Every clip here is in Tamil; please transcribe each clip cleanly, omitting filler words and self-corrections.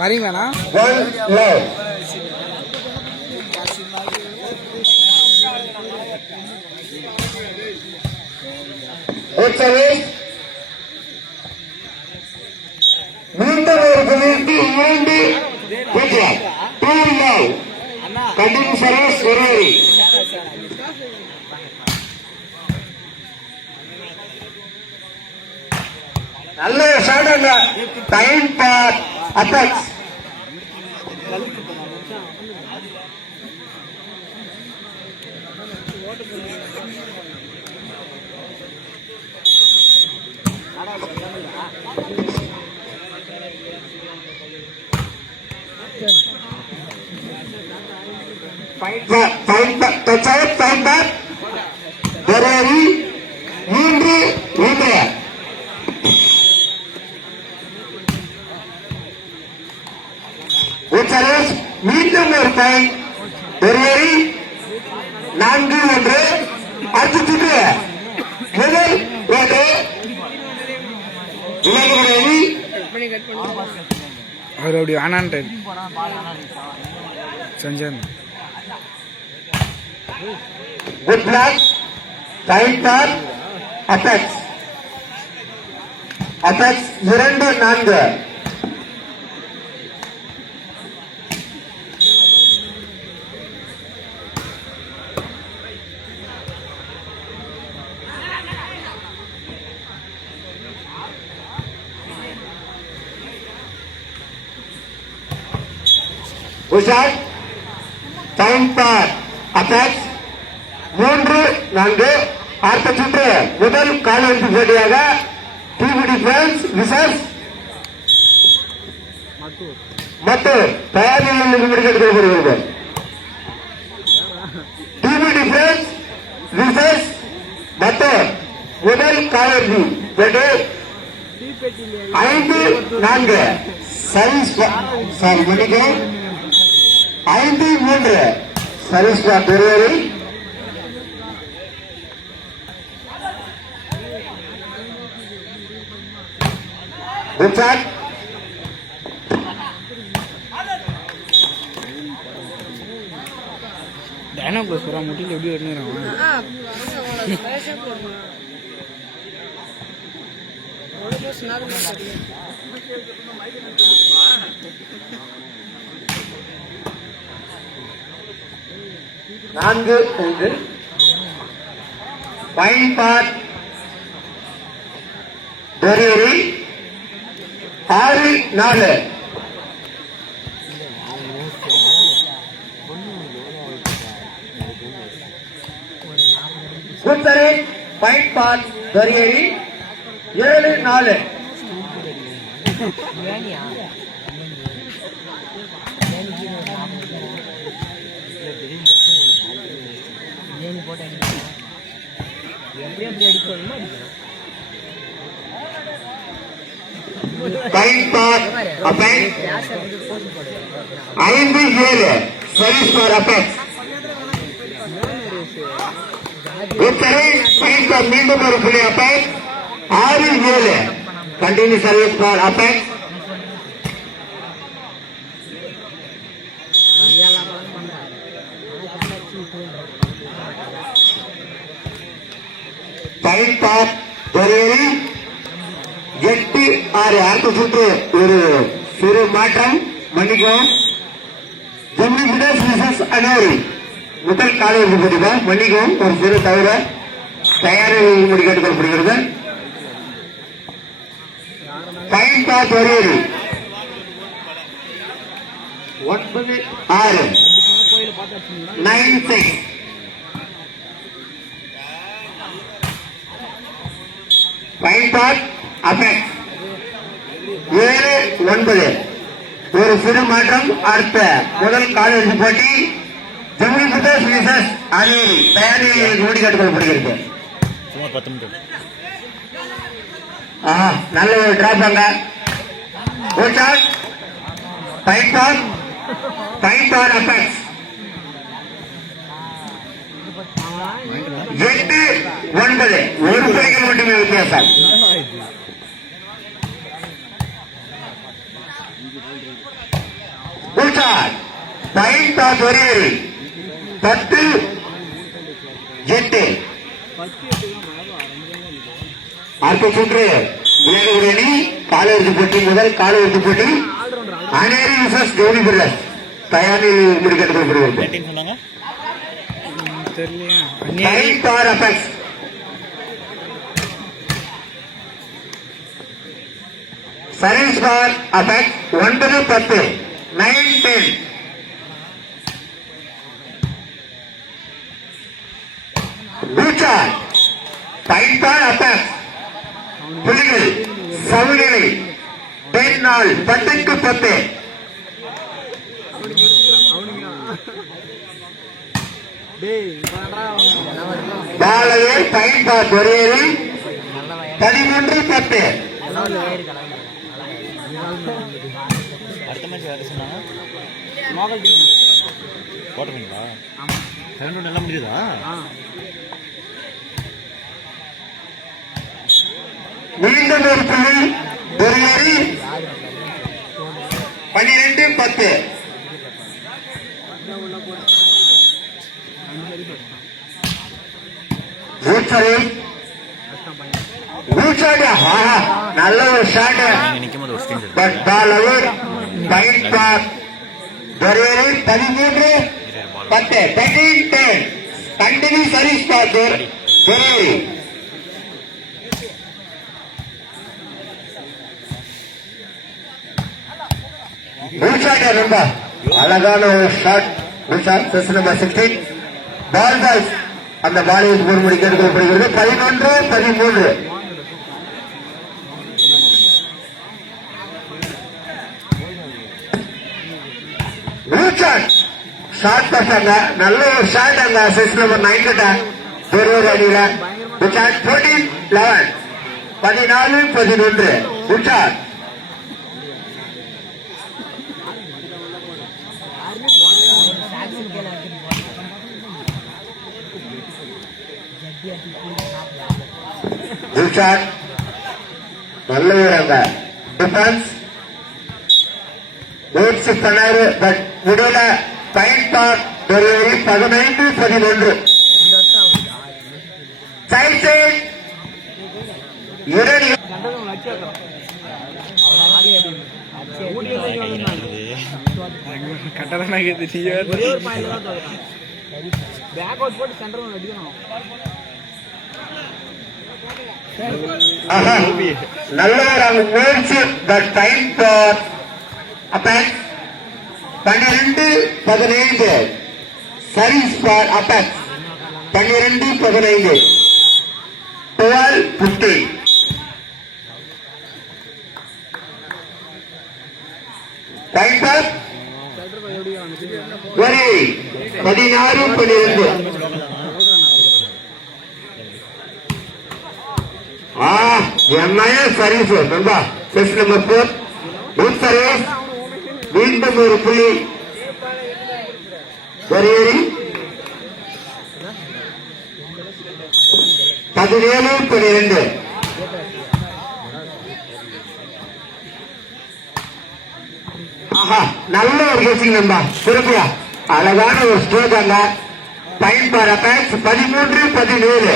வரீங்களாண்ணா? மீண்டும் ஒரு கமிட்டி 2 கண்டிப்பு சர்வீஸ் ஒரே நல்ல ஷாட். Time for attacks. மீண்டும் ஒரு டைம் ஒரு 4-1 அடுத்த சுற்று முதல் அவர் அப்படி வேணான்ட்டு செஞ்சேன். Good block. Time for attacks. 2-4. உஷார். Time for attacks 3-4. அடுத்த சுற்று முதல் காலிறுதி போட்டியாக டிவி டிஃபென்ஸ் விசஸ் மட்டூர் தயார் நிலையில் முடிக்கெடுக்கப்படுகிறது. டிவி டிஃபென்ஸ் விசஸ் மட்டூர் முதல் காலிறுதி போட்டி 5-4 சர்வீஸ். சாரி மன்னிக்கும் 5-3 சர்வீஸ் டெலிவரி. Good shot. டைனா ப்ளஸ் பூரா முட்டியில் எப்படி வெட்டினாங்க. நான்கு ஃபைன் பார் டெலிவரி 6-4. குத்தரை fine for delivery 7-4. Time for Apex 5-7 service for Apex. உத்தரை டைம் பார் மீண்டும் ஒரு புள்ளி Apex 6-7 continue service for Apex. Time for delivery 8-6. அடுத்த சுற்று ஒரு சிறு மாற்றம் மன்னிக்கும். ஜம்மு பிரதேஷ் விசஸ் அனோரி முதல் காலிறுதி போட்டிதான். மன்னிக்கும் ஒரு சிறு தவிர தயாரில் முடிக்கெடுக்கப்படுகிறது. Time for delivery 9-6 9-6. Time for apex 7-9 ஒரு சிறு மாற்றம். அடுத்த முதல் காலிறுதி போட்டி ஜம்மு பிரதேஷ் விசஸ் அனோரி தயாரில் முடிக்கெடுக்கப்படுகிறது. நல்ல ஒரு டிராப் அங்க. டைம் பார் அபெக்ஸ் 8-9 ஒரு புள்ளிகள் மட்டுமே வித்தியாசம். பூச்சார் பாயிண்ட் டாஸ் ஒரேரி 10-8. அடுத்த சுற்று விளையாடுகிற அணி காலிறுதி போட்டி முதல் காலிறுதி போட்டி அனேரி விசஸ் ஜோடி brothers தயாரில் முடிக்கப்படுகிறது. Service for affect 9-10 9-10. பூச்சார் point for affect புலிகள் சமநிலை 10-10. பாலையை பாயிண்ட் பார் ஒரேரி 13-10. அடுத்த மேட்ச் வேறு சொன்னாங்க போட்டுருங்களா 7 நல்லா முடியுதா? மீண்டும் ஒரு புள்ளி ஒரேரி 12-10. நல்ல ஒரு ஷாட் நிற்கும் போது ஒரு ஸ்கிரீன் பட் பால் அவர் பாயிண்ட் பார் ஒரேரி 13-10 13-10. கண்டினியூ சர்வீஸ் பார் ஒரேரி. ரொம்ப அழகான ஒரு ஷாட். நம்பர் 16 பால் அந்த பாலில் ஒரு மணி கேட்கப்படுகிறது. 11-13. ஷாட் பசங்க நல்ல ஒரு ஷாட் அந்த செஸ் நம்பர் 9 கிட்ட பெருவர் அணியில 14-11 14-11 உஷார். உஷார் நல்ல ஒரு அந்த டிஃபென்ஸ் முயற்சி பண்ணாரு பட் முடியல. பாயிண்ட் பார் ஒரேரி 15-11. சைட் சைட் இரண்டு நல்ல ஒரு முயற்சி but time for Apex 12-15. Service for Apex 12-15 12-15. Time for ஒரேரி 16-12. என்னையே சர்வீஸ் நண்பா செஸ் நம்பர் 4 குட் சர்வீஸ். மீண்டும் ஒரு புள்ளி ஒரேரி 17-12. நல்ல ஒரு கேசிங் நண்பா சிறப்பியா அழகான ஒரு ஸ்ட்ரோக் அங்க. Point for affect 13-17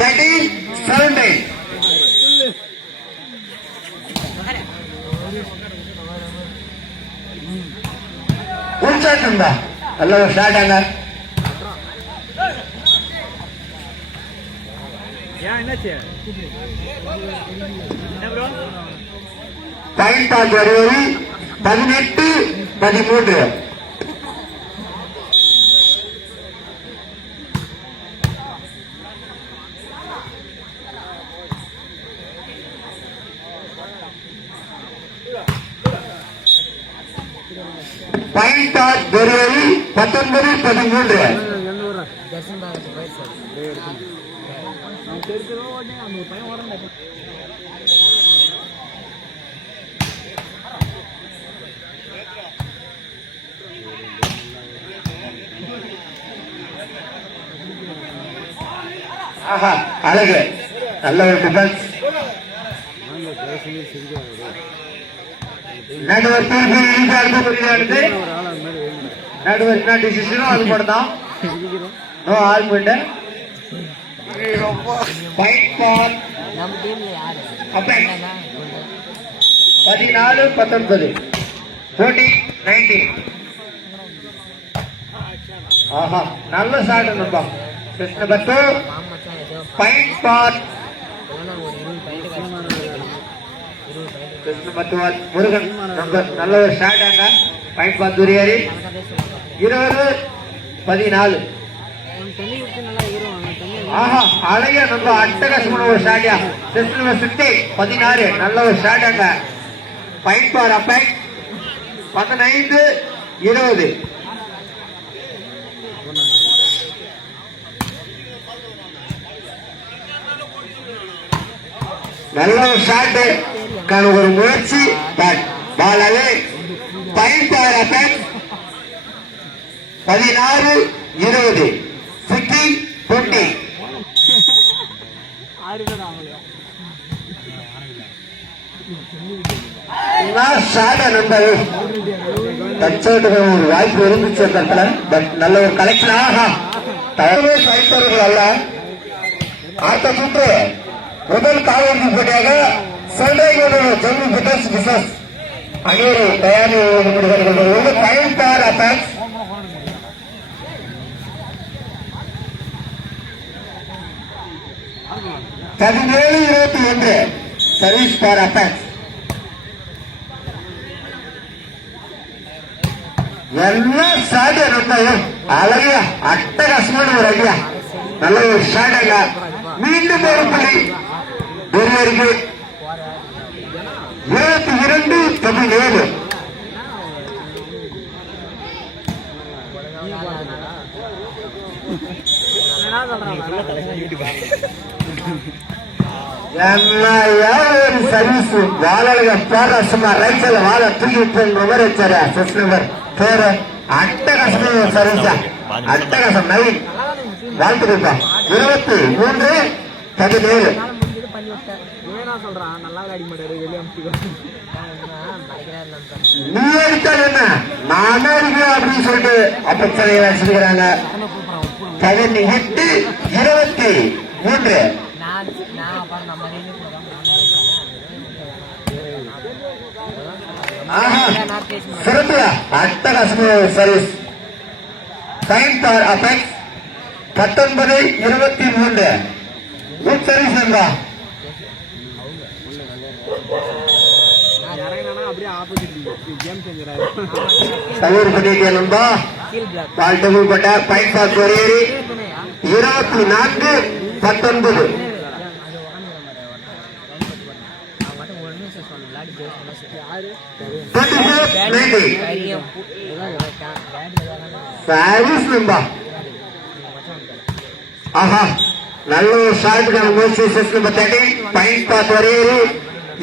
13-17. உற்சாகம் தான் நல்ல ஒரு ஷாட் அங்க. Point for ஒரேரி 18-13. Point for ஒரேரி 19-13. அழகு நல்ல ஒரு டிஃபென்ஸ். நடுவர் தீர்ப்பு இறுதியாக புரியானது. நடுவர் என்ன டிசிஷனோ அது மட்டும் தான். No argument. Fight for 14-19 14-19. ஆஹா நல்ல ஷாட் நண்பா. Number 2 fight for Murugan. நல்ல ஒரு ஷாட் அங்க. Fight for துரியாரி 20-14. ஆஹா அழகிய நம்ம அட்டகாசமான ஒரு ஷாட்யா. செஸ்ட் நம்பர் 16 நல்ல ஒரு ஷாட் அங்க. ஃபைட் ஃபார் அப்பைட் 15-20. நல்ல ஒரு ஷாட் கான ஒரு முயற்சி. Ball away. ஃபைட் ஃபார் அப்பைட் 16-20. 15-20. ஒரு வாய்ப்பு இருந்துச்சு அந்த இடத்துல. பட் நல்ல ஒரு கலெக்ஷன். ஆஹா தவறு சைத்தவர்கள் அல்ல. அடுத்த சுற்று முதல் காலிறுதி போட்டியாக சண்டைகளோட ஜம்மு பிட்டர்ஸ் பிசஸ் அனைவரும் தயாரி ஃபைட் ஃபார் அப்பைட் 17-21. சர்வீஸ் ஃபார் அப்பைட். எல்லாம் ஷாட் நண்பர்கள். அழகிய அட்டகாசமான ஒரு ஐடியா. நல்ல ஒரு ஷாட் அங்க. மீண்டும் ஒரு புள்ளி ஒருவருக்கு. 22-17. சர்வீஸ் வாழ சும்மா ரைட் சைட்ல வாழ தூக்கி மாதிரி வச்சாரு. செஸ் நம்பர் 4 அட்டகாசமான சர்வீஸ். அட்டகாசம் நவீன் வாழ்த்துப்பா. 23-17. நீ அடித்தால் என்ன நானே அடிக்கிறேன் அப்படின்னு சொல்லிட்டு அப்பச்சனை வச்சிருக்கிறாங்க. 18-23. சிறப்பு அட்டகாசமான சர்வீஸ். ஃபைட் ஃபார் அப்பைட் 19-23. குட் சர்வீஸ் நண்பா. தவறு பண்ணிட்டே நண்பா. பால் டபுள் பட்ட. ஃபைட் ஃபார் கொரியரி 24-19. சர்வீஸ் நண்பா. ஆஹா நல்ல ஒரு ஷாட்டுக்கான முயற்சி. செஸ் நம்பர் 13 ஃபைட் ஃபார் கொரியரி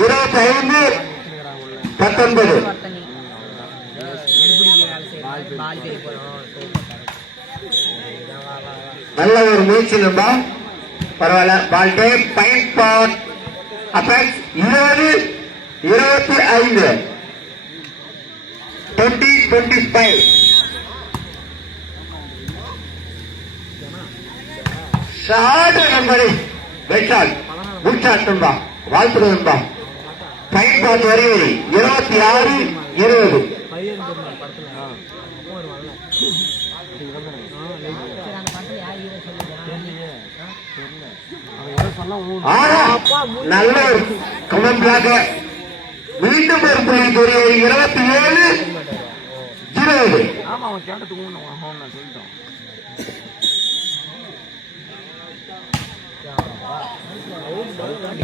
25-19. நல்ல ஒரு முயற்சி நண்பா. பரவாயில்ல. Ball tap. ஃபைட் ஃபார் அப்பைட் 20-25. 20-25. ஷாட் நண்பரே. பெட் ஷாட். குட் ஷாட் நண்பா. வாழ்த்துக்கள் நண்பா. ஃபைட் ஃபார் கொரியரி 26-20. நல்ல ஒரு கமெண்ட் பிளாக். மீண்டும் ஒரு புள்ளி கொரியரி 27-20.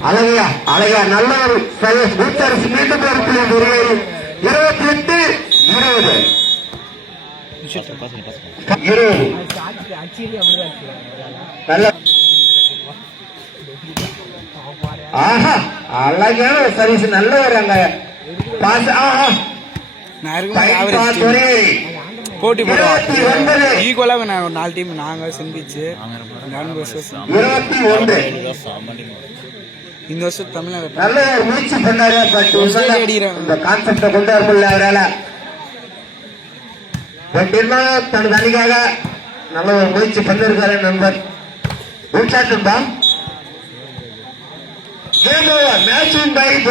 அழகையா அழகா நல்ல ஒரு குட் சர்வீஸ். மீண்டும் ஒரு புள்ளி கொரியரி 28-20. நல்ல ஆஹா அழகான சர்வீஸ். நல்ல ஒரு அங்க பாஸ். ஆஹா போட்டி போடுவோம் ஈக்குவலாக. ஒரு 4 டீம் நாங்கள் செஞ்சிச்சு. 21. இந்த வருஷம் தமிழ்நாடு நல்ல ஒரு முயற்சி பண்ணாரு. பட் அடிக்கிறாங்க. இந்த கான்செப்ட கொண்டு வர முடியல அவரால். பட் இருந்தாலும் தனது அணிக்காக நல்ல ஒரு முயற்சி பண்ணிருக்காரு நண்பர். உற்சாகம்பா. Game over. Match win by